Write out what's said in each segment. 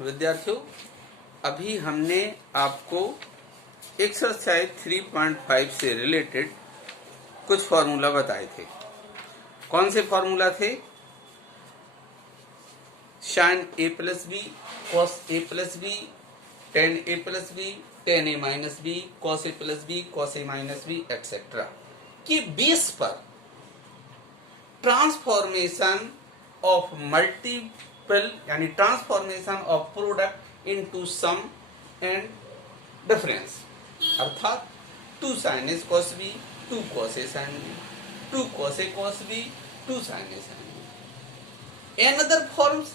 विद्यार्थियों, अभी हमने आपको एक्सरसाइज 3.5 से रिलेटेड कुछ फॉर्मूला बताए थे। कौन से फॉर्मूला थे? sin a plus b, cos a plus b, tan a plus b, tan a minus b, cos a plus b, cos a minus b etcetera की बेस पर ट्रांसफॉर्मेशन ऑफ मल्टीपल यानी transformation of product into sum and difference, अर्थात 2 sin a cos b, 2 cos a sin b, 2 cos a cos b, 2 sin a sin b. Another forms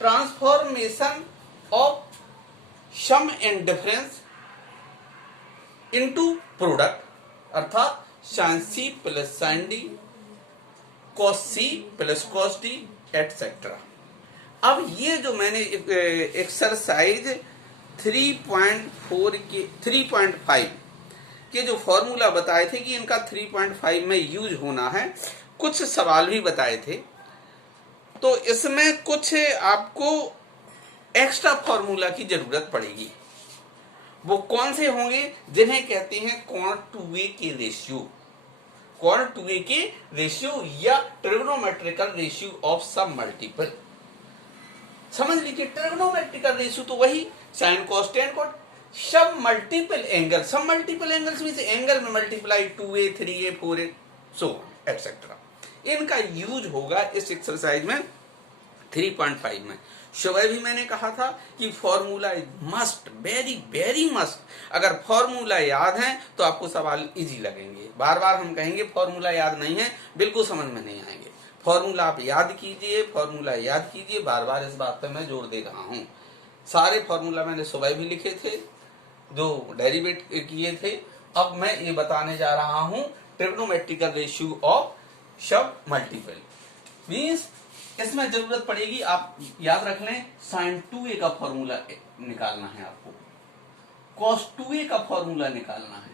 transformation of sum and difference into product, अर्थात sin c plus sin d, cos c plus cos d etcetera. अब ये जो मैंने exercise 3.4 के 3.5 के जो formula बताए थे कि इनका 3.5 में यूज होना है, कुछ सवाल भी बताए थे। तो इसमें कुछ आपको एक्स्ट्रा फॉर्मूला की जरूरत पड़ेगी। वो कौन से होंगे? जिन्हें कहते हैं कॉर्ड टू वे के रेशियो, कॉर्ड टू वे के रेशियो या trigonometrical ratio of sum multiple. समझ लीजिए, ट्रिग्नोमेट्रिकल रेशियो तो वही साइन कॉस टेन कॉट। सब मल्टीपल एंगल, सब मल्टीपल एंगल्स में से एंगल में multiply 2a, 3a, 4a so etcetera. इनका यूज होगा इस एक्सरसाइज में 3.5 में। सुबह भी मैंने कहा था कि formula must, very very must. अगर फॉर्मूला याद है तो आपको सवाल इजी लगेंगे। बार बार हम कहेंगे फॉर्मूला याद नहीं है, बिल्कुल समझ में नहीं आएंगे। फॉर्मूला आप याद कीजिए, फॉर्मूला याद कीजिए। बार बार इस बात पे मैं जोर दे रहा हूँ। सारे फॉर्मूला मैंने सुबह भी लिखे थे, जो डेरिवेट किए थे। अब मैं ये बताने जा रहा हूँ ट्रिग्नोमेट्रिकल रेशियो ऑफ सब मल्टीपल। मीन्स इसमें जरूरत पड़ेगी, आप याद रख लें, sin 2a का फॉर्मूला निकालना है आपको, cos 2a का फॉर्मूला निकालना है,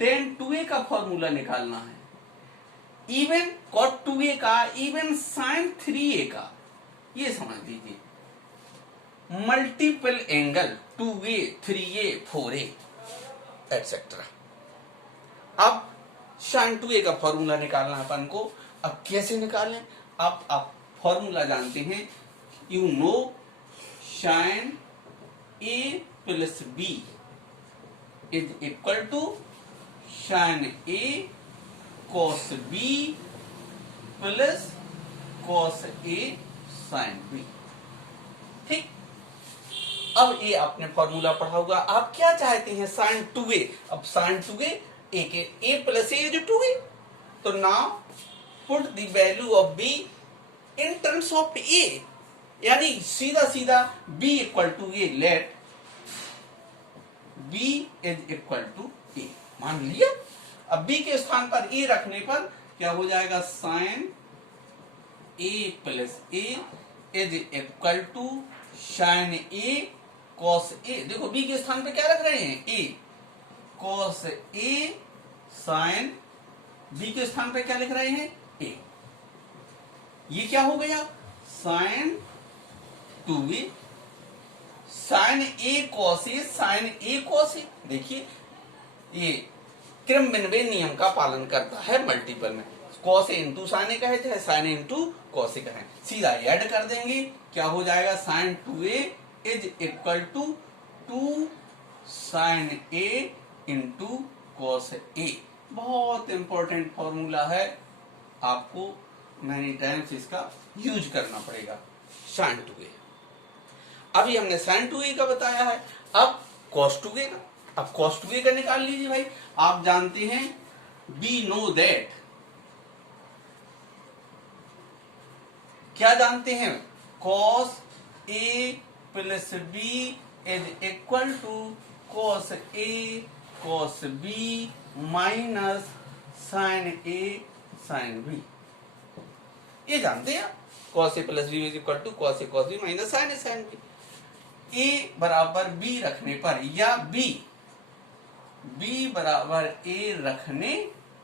tan 2a का फॉर्मूला निकालना है, इवन cot 2a का, इवन sin 3a का। ये समझ लीजिए, multiple angle 2a, 3a, 4a etcetera. अब sin 2a का फॉर्मूला निकालना है अपन को। अब कैसे निकालें? आप फॉर्मूला जानते हैं, you know sin a plus b is equal to sin a cos b plus cos a sin b। ठीक, अब ये आपने फॉर्मूला पढ़ा होगा। आप क्या चाहते हैं? sin 2a। अब sin 2a a plus a is 2a, तो now put the value of b in terms of a, यानी सीधा सीधा b equal to a। Let b is equal to a। मान लिया। अब b के स्थान पर a रखने पर क्या हो जाएगा? sin a plus a is equal to sin a cos a। देखो b के स्थान पर क्या रख रहे हैं? a cos a sin, b के स्थान पर क्या लिख रहे हैं? a। ये क्या हो गया? sin 2a sin a cos a sin a cos a। देखिए, ये क्रम विनिमय नियम का पालन करता है मल्टीपल में। cos a into sin a कहे चाहे sin a into cos a कहे, सीधा ऐड कर देंगे। क्या हो जाएगा? sin 2a is equal to 2 sin a into cos a। बहुत इंपॉर्टेंट फॉर्मूला है, आपको मैनी टाइम्स इसका यूज करना पड़ेगा। sin 2a, अभी हमने sin 2a का बताया है। अब cos 2a का, अब cos 2a का निकाल लीजिए भाई। आप जानते हैं, we know that, क्या जानते हैं? cos a plus b is equal to cos a cos b minus sin a sin b। ये जानते हैं, cos a plus b is equal to cos a cos b minus sin a sin b। a बराबर b रखने पर, या b बराबर a रखने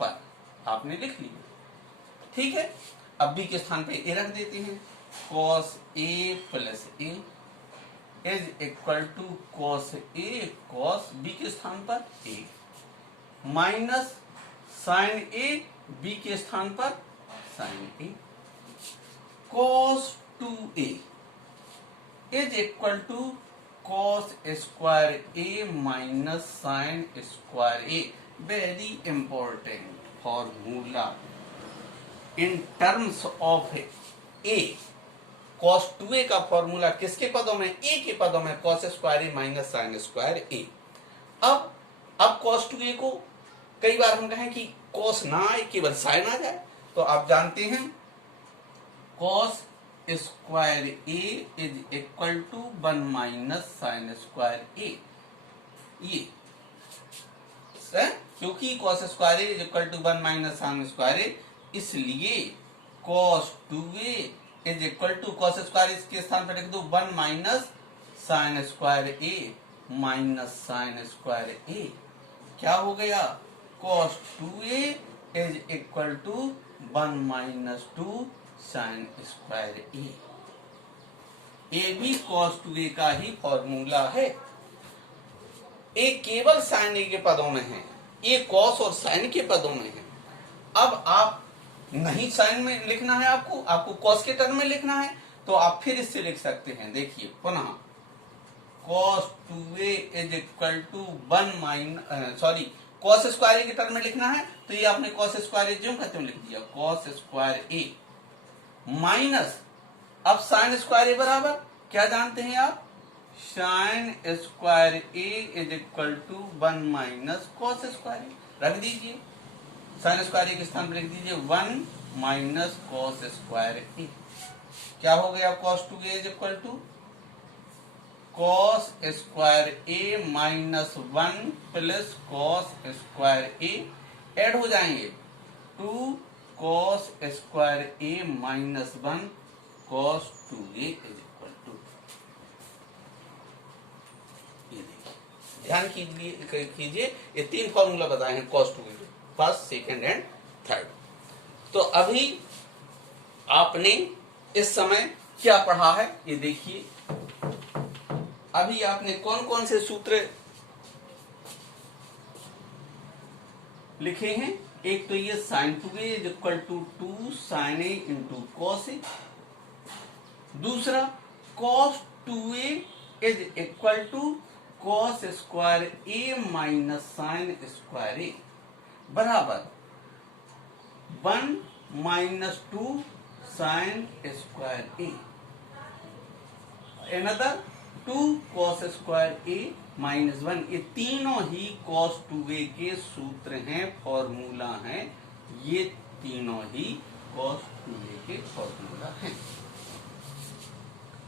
पर आपने लिख लिया। ठीक है, अब b के स्थान पे a रख देते हैं, cos a plus a is equal to cos a cos b के स्थान पर a minus sine a b के स्थान पर sine a cos 2a is equal to cos square A minus sine square a. Very important formula in terms of a. Cos 2a का formula किसके पदों में? ए के पदों में, cos square A minus sine square A. अब cos 2a को कई बार हम कहें कि कॉस ना आए, केवल साइन आ जाए, तो आप जानते हैं cos square A is equal to 1 minus sine square A. ये क्योंकि cos square A is equal to 1 minus sine square A, इसलिए cos 2a is equal to cos square इसके स्थान पर लिख दो 1 minus sine square A minus sine square A. क्या हो गया? Cos 2a is equal to 1 minus 2 sine square A. ये भी कॉस 2a का ही फॉर्मूला है। ए केवल साइन ए के पदों में है, ये कॉस और साइन के पदों में है। अब आप नहीं साइन में लिखना है, आपको कॉस के टर्म में लिखना है, तो आप फिर इससे लिख सकते हैं। देखिए पुनः cos 2a is equal to 1 minus cos square A के टर्म में लिखना है, तो ये आपने कॉस स्क्वायर ए ज्यों कहते हुए लिख दिया, कॉस स्क्वायर ए माइनस, अब साइन स्क्वायर ए बराबर क्या जानते हैं आप? Sine square A is equal to 1 minus cos square A. रख दीजिए, साइन स्क्वायर ए के स्थान पर लिख दीजिए 1 माइनस कॉस स्क्वायर ए। क्या हो गया? Cos 2a is equal to cos square A minus 1 plus cos square a, add हो जाएंगे 2 cos square A minus 1 cos 2a is equal to. ये देखिए, ध्यान कीजिए, ये तीन फॉर्मूला बताए हैं cos 2a, first, second and third. तो अभी आपने इस समय क्या पढ़ा है ये देखिए। अभी आपने कौन कौन से सूत्र लिखे हैं? एक तो ये sine 2a is equal to 2 sine A into cos A. दूसरा cos 2a is equal to cos square A minus sine square A बराबर 1 minus 2 sine square A. Another 2 cos square A minus 1। ये तीनों ही cos 2a के सूत्र हैं, formula हैं। ये तीनों ही कॉस 2a के फॉर्मूला हैं।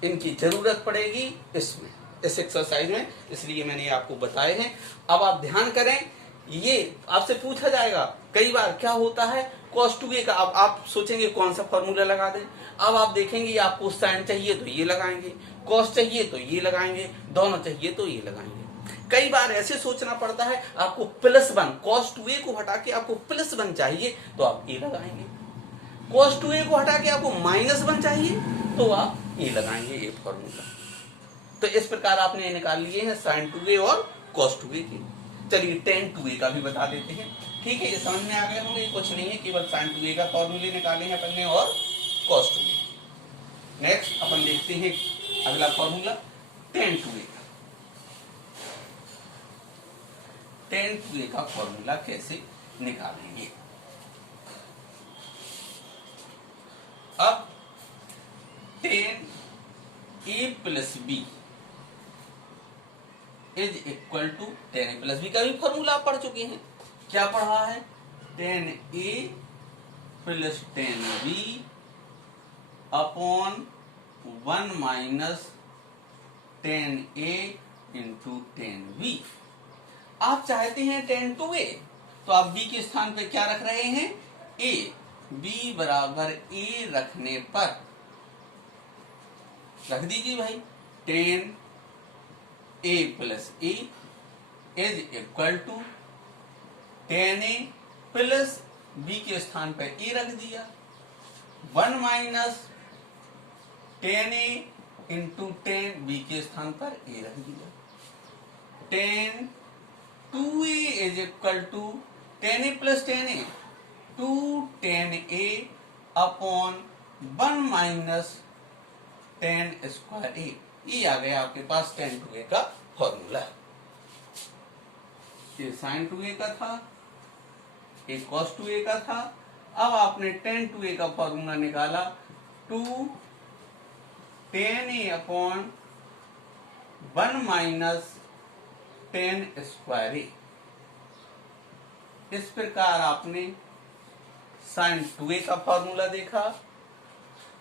इनकी जरूरत पड़ेगी इसमें, इस एक्सरसाइज में, इसलिए मैंने आपको बताए हैं। अब आप ध्यान करें, ये आपसे पूछा जाएगा कई बार, क्या होता है cos 2a का। अब आप सोचेंगे कौन सा फॉर्मूला लगा दें। अब आप देखेंगे आपको साइन चाहिए तो ये लगाएंगे, cos चाहिए तो ये लगाएंगे, दोनों चाहिए तो ये लगाएंगे। कई बार ऐसे सोचना पड़ता है, आपको +1 cos 2a को हटा के आपको +1 चाहिए तो आप ये लगाएंगे, cos 2a को हटा के आपको -1 चाहिए तो आप ये लगाएंगे, ये फॉर्मूला। तो इस प्रकार आपने निकाल लिए हैं sin 2a और cos 2a के। चलिए tan 2a का भी बता देते हैं। ठीक है, ये समझ में आ गए होंगे, कुछ नहीं है, केवल sin 2a का फॉर्मूले निकाले हैं अपन ने और cos 2a। नेक्स्ट अपन देखते हैं अगला फॉर्मूला tan 2a का। tan 2a का फॉर्मूला कैसे निकालेंगे? अब tan a plus b is equal to tan a plus b का भी फॉर्मूला आप पढ़ चुके हैं। क्या पढ़ा है? tan a plus tan b upon 1 minus tan a into tan b। आप चाहते हैं tan 2a, तो आप b के स्थान पे क्या रख रहे हैं? a। b बराबर a रखने पर रख दीजिए भाई, tan a plus a is equal to tan a plus b के स्थान पर a रख दिया, 1 minus tan a into tan, B के स्थान पर ए रख दिया। Tan 2a is equal to 10a plus 10a, 2 10a upon 1 minus 10 square A. ये आ गया आपके पास tan 2a का फॉर्मूला। ये sin 2a का था, ये cos 2a का था। अब आपने tan 2a का फॉर्मूला निकाला, 2 10a अपॉन 1 माइनस 10 स्क्वायर ए। इस प्रकार आपने sin 2a का फॉर्मूला देखा,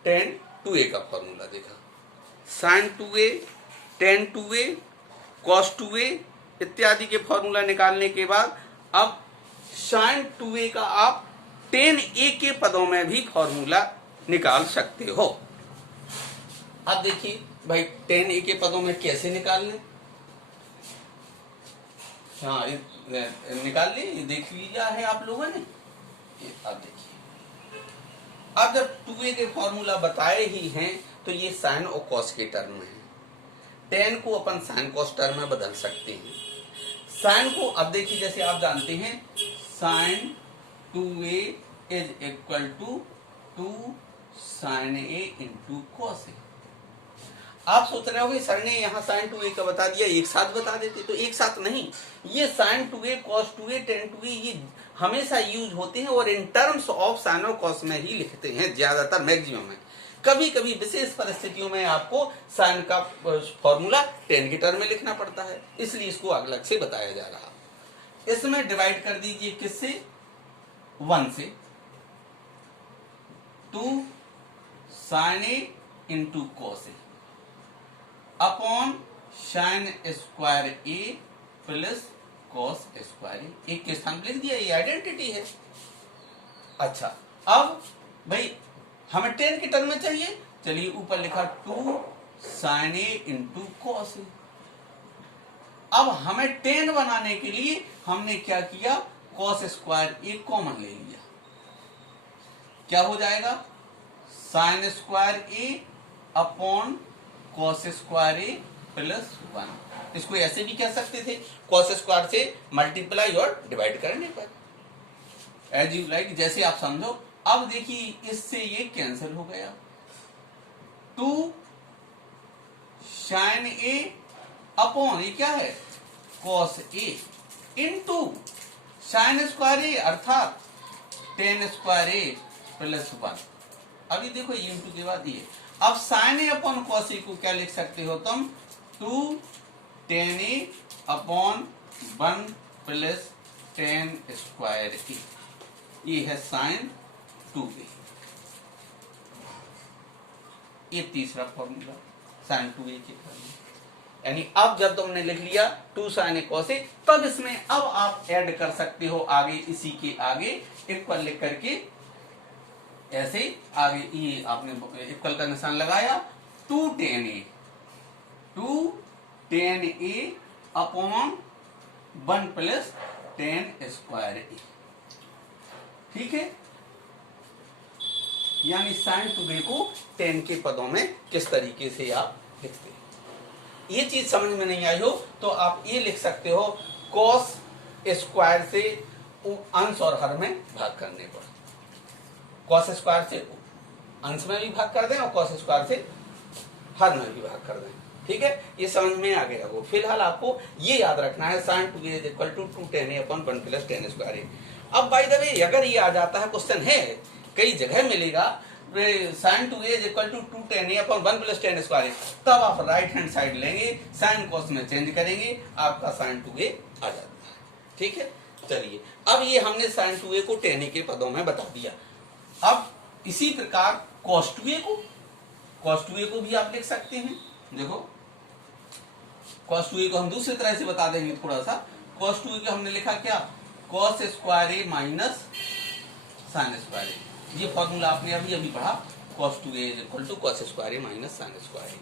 tan 2a का फॉर्मूला देखा। sin 2a, tan 2a, cos 2a इत्यादि के फॉर्मूला निकालने के बाद अब sin 2a का आप tan a के पदों में भी फॉर्मूला निकाल सकते हो। अब देखिए भाई tan a के पदों में कैसे निकालने, हाँ निकाल ली, देख लिया है आप लोगों ने। अब देखिए, अब जब 2a के फॉर्मूला बताए ही हैं तो ये साइन और कॉस के टर्म में है। tan को अपन साइन कॉस टर्म में बदल सकते हैं। साइन को अब देखिए, जैसे आप जानते हैं sine 2a is equal to 2 sine a into cos a। आप सोच रहे हो सर ने यहाँ साइन 2a का बता दिया, एक साथ बता देते, तो एक साथ नहीं, ये sine 2a, cos 2a, tan 2a ये हमेशा यूज होते हैं और इन टर्म्स ऑफ साइन और कॉस में ही लिखते हैं ज्यादातर, मैक्सिमम में। कभी कभी विशेष परिस्थितियों में आपको साइन का फॉर्मूला tan के टर्म में लिखना पड़ता है, इसलिए इसको अलग से बताया जा रहा। इसमें डिवाइड कर दीजिए किससे, 1 से, 2 sine a into cos a upon sine square A plus cos square A. एक के स्थान लिख दिया, ये आइडेंटिटी है। अच्छा, अब भाई हमें tan के टर्म में चाहिए, चलिए ऊपर लिखा 2 साइन ए इंटू कॉस ए। अब हमें tan बनाने के लिए हमने क्या किया, कॉस स्क्वायर ए कॉमन ले लिया। क्या हो जाएगा, sign square A upon cos square A plus 1। इसको ऐसे भी कह सकते थे, कॉस स्क्वायर से मल्टीप्लाई और डिवाइड करने पर, एज यू लाइक, जैसे आप समझो। अब देखिए इससे ये कैंसिल हो गया, 2 साइन ए अपॉन ये क्या है, cos A into sine square ए अर्थात tan स्क्वायर ए प्लस 1। अभी देखो ये इंटू के बाद ये, अब sign A upon cos A को क्या लिख सकते हो तुम, 2 tan A upon 1 plus tan square A. ये है साइन 2a। ये तीसरा फॉर्मूला साइन 2a के फॉर्मूला। यानी अब जब तुमने लिख लिया 2 साइन ए कॉस ए, तब इसमें अब आप ऐड कर सकते हो आगे, इसी के आगे इक्वल लिख करके, ऐसे आगे ये आपने इक्वल का निशान लगाया, 2 tan a upon 1 plus tan square A. ठीक है, यानी साइन 2a को tan के पदों में किस तरीके से आप लिखते हैं। ये चीज समझ में नहीं आई हो तो आप ये लिख सकते हो, कॉस स्क्वायर से अंश और हर में भाग करने पर, कॉस स्क्वायर से अंश में भी भाग कर दें और कॉस स्क्वायर से हर में भी भाग कर दें। ठीक है, ये समझ में आ गया हो। फिलहाल आपको ये याद रखना है, sine 2a is equal to 2 tan a upon 1 plus tan square A. अब बाय द वे अगर ये आ जाता है, क्वेश्चन है कई जगह मिलेगा, sine 2a is equal to 2 tan a upon 1 plus tan square A, तब आप राइट हैंड साइड लेंगे, साइन कॉस में चेंज करेंगे, आपका साइन 2a आ जाता है। ठीक है, चलिए अब ये हमने साइन 2a को tan a के पदों में बता दिया। अब इसी प्रकार cos 2a को भी आप लिख सकते हैं। देखो cos 2a को हम दूसरी तरह से बता देंगे थोड़ा सा। cos 2a को हमने लिखा क्या, cos square A minus sine square A. ये फॉर्मूला आपने अभी पढ़ा, cos 2a is equal to cos square A minus sine square A.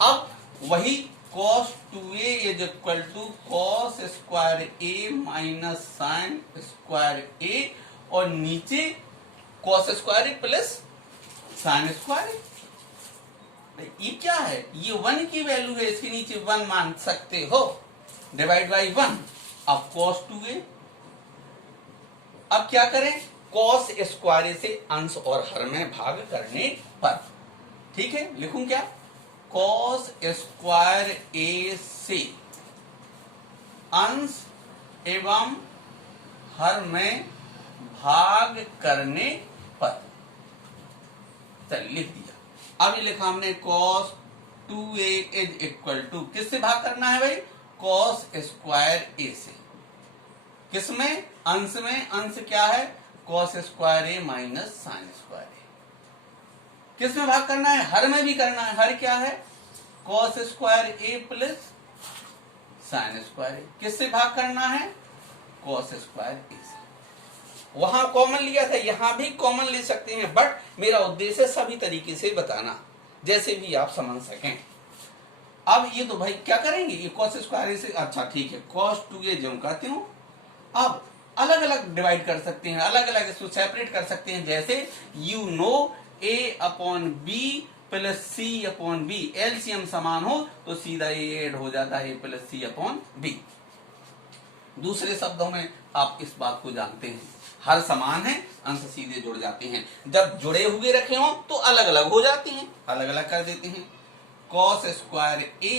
अब वही cos 2a is equal to cos square A minus sine square A, और नीचे cos square A plus sine square A. ये क्या है, ये 1 की value है, इसके नीचे 1 मान सकते हो, डिवाइड बाई 1। अब cos 2a, अब क्या करें, cos स्क्वायर से अंश और हर में भाग करने पर, ठीक है, लिखूं क्या, cos स्क्वायर a से अंश एवं हर में भाग करने पर, चल लिख दिया। अभी लिखा हमने cos 2a is equal to, किससे भाग करना है भाई, cos स्क्वायर a से, किसमें, अंश में, अंश क्या है, cos square a minus sine square a, किसमें भाग करना है, हर में भी करना है, हर क्या है, cos square a plus sine square a, किससे भाग करना है, cos स्क्वायर a से। वहां कॉमन लिया था, यहां भी कॉमन ले सकते हैं, बट मेरा उद्देश्य सभी तरीके से बताना, जैसे भी आप समझ सकें। अब ये तो भाई क्या करेंगे, ये cos स्क्वायर से, अच्छा ठीक है, cos 2a जो कहते हो, अब अलग अलग डिवाइड कर सकते हैं, अलग अलग इसको सेपरेट कर सकते हैं, जैसे you know a upon b plus c upon b, LCM समान हो तो सीधा ये ऐड हो जाता है प्लस सी अपॉन बी। दूसरे शब्दों में आप इस बात को जानते हैं, हर समान है, अंश सीधे जुड़ जाते हैं, जब जुड़े हुए रखे हो तो अलग अलग हो जाते हैं, अलग अलग कर देते हैं, cos square a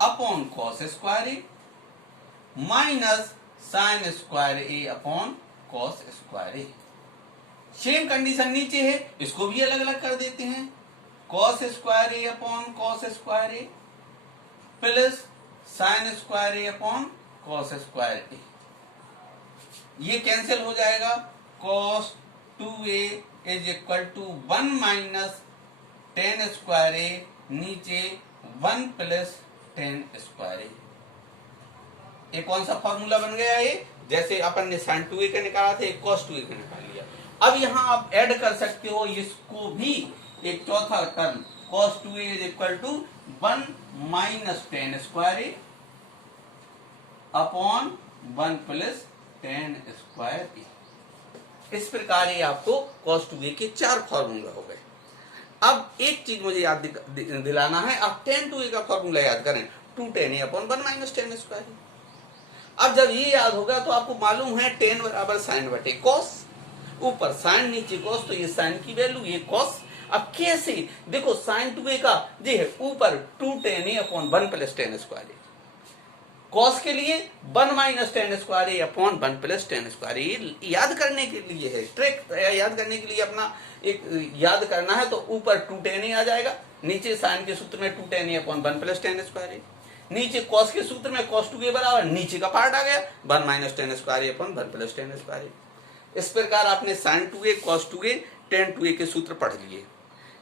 upon cos square a minus sine square a upon cos square a। Same condition नीचे है, इसको भी अलग अलग कर देते हैं, cos square a upon cos square a plus sine square a upon cos square a, ये कैंसिल हो जाएगा, cos 2a is equal to 1 minus tan square a, नीचे 1 प्लस टेन स्क्वायर a। ये कौन सा फॉर्मूला बन गया, ये जैसे अपन ने sin 2a का निकाला था, एक cos 2a का निकाल लिया। अब यहां आप ऐड कर सकते हो इसको भी, एक चौथा term cos 2a is equal to 1 minus tan square a upon 1 plus tan square a। इस प्रकार ये आपको cos 2a के 4 फॉर्मूला हो गए। अब एक चीज मुझे याद दिलाना है, आप tan 2a का फॉर्मूला याद करें, 2 tan a upon 1 minus tan square a। अब जब ये याद होगा तो आपको मालूम है tan बराबर साइन बटे कॉस, ऊपर साइन नीचे कॉस, तो ये साइन की वैल्यू, ये कॉस। अब कैसे, देखो साइन 2a का ये है ऊपर 2 tan a upon 1 plus tan square a, cos के लिए 1 minus tan square a upon 1 plus tan square a, याद करने के लिए है, ट्रिक याद करने के लिए अपना एक याद करना है, तो ऊपर 2 tan a आ जाएगा, नीचे साइन के सूत्र में 2 tan a upon 1 plus tan square a, नीचे cos के सूत्र में cos 2a बराबर, नीचे का पार्ट आ गया 1 minus tan square a upon 1 plus tan square a। इस प्रकार आपने sin 2a cos 2a tan 2a के सूत्र पढ़ लिए।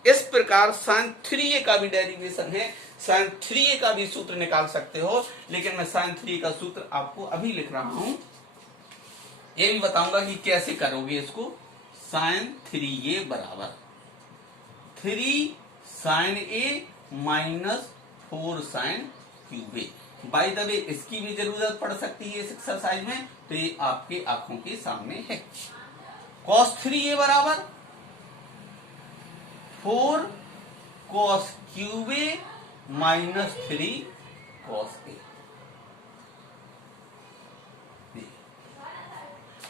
इस प्रकार sin 3a का भी डेरिवेशन है, sin 3a का भी सूत्र निकाल सकते हो, लेकिन मैं sin 3a का सूत्र आपको अभी लिख रहा हूं, ये भी बताऊंगा कि कैसे करोगे इसको। sin 3a बराबर 3 sin a minus 4 sin cube a। By the way इसकी भी जरूरत पड़ सकती है इस एक्सरसाइज में, तो ये आपके आंखों के सामने है। cos 3a बराबर 4 cos cube a minus 3 cos a।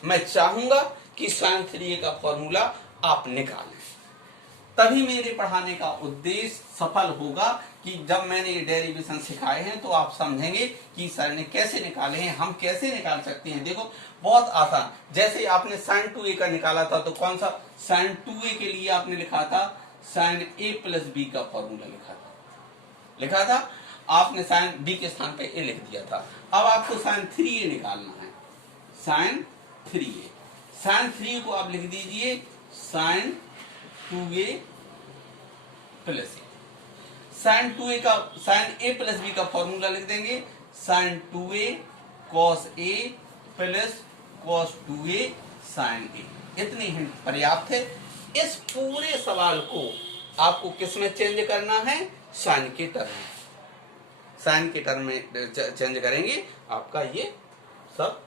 मैं चाहूंगा कि sin 3a का फॉर्मूला आप निकालें, तभी मेरे पढ़ाने का उद्देश्य सफल होगा, कि जब मैंने ये डेरिवेशन सिखाए हैं तो आप समझेंगे कि सर ने कैसे निकाले हैं, हम कैसे निकाल सकते हैं। देखो बहुत आसान, जैसे आपने sin 2a का निकाला था, तो कौन सा sin 2a के लिए आपने लिखा था, sin a प्लस b का फॉर्मूला लिखा था, आपने sin b के स्थान पे a लिख दिया था। अब आपको sin 3a निकालना है, sin 3a, sin 3 को आप लिख दीजिए sin 2a plus a, sin 2a का sin a प्लस b का फॉर्मूला लिख देंगे sin 2a cos a plus cos 2a sin a। इतनी हिंट पर्याप्त है। इस पूरे सवाल को आपको किस में चेंज करना है, sin के टर्म में, sin के टर्म में चेंज करेंगे, आपका ये सब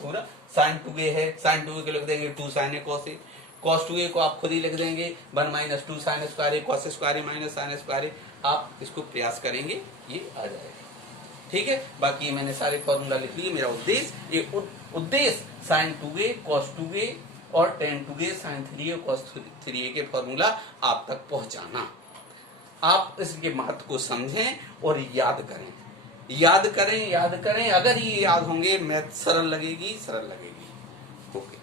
पूरा sin 2a है, sin 2a के लिख देंगे 2 sin a cos a, cos 2a को आप खुद ही लिख देंगे 1 माइनस 2 साइन स्क्वायर ए cos स्क्वायर ए माइनस साइन स्क्वायर ए, आप इसको प्रयास करेंगे ये आ जाएगा। ठीक है, बाकी मैंने सारे फॉर्मूला लिख लिए। मेरा उद्देश्य साइन 2a cos 2a और tan 2a sin 3a cos 3a के फॉर्मूला आप तक पहुंचाना। आप इसके महत्व को समझें और याद करें, याद करें, याद करें। अगर ये याद होंगे मैथ सरल लगेगी, सरल लगेगी। ओके।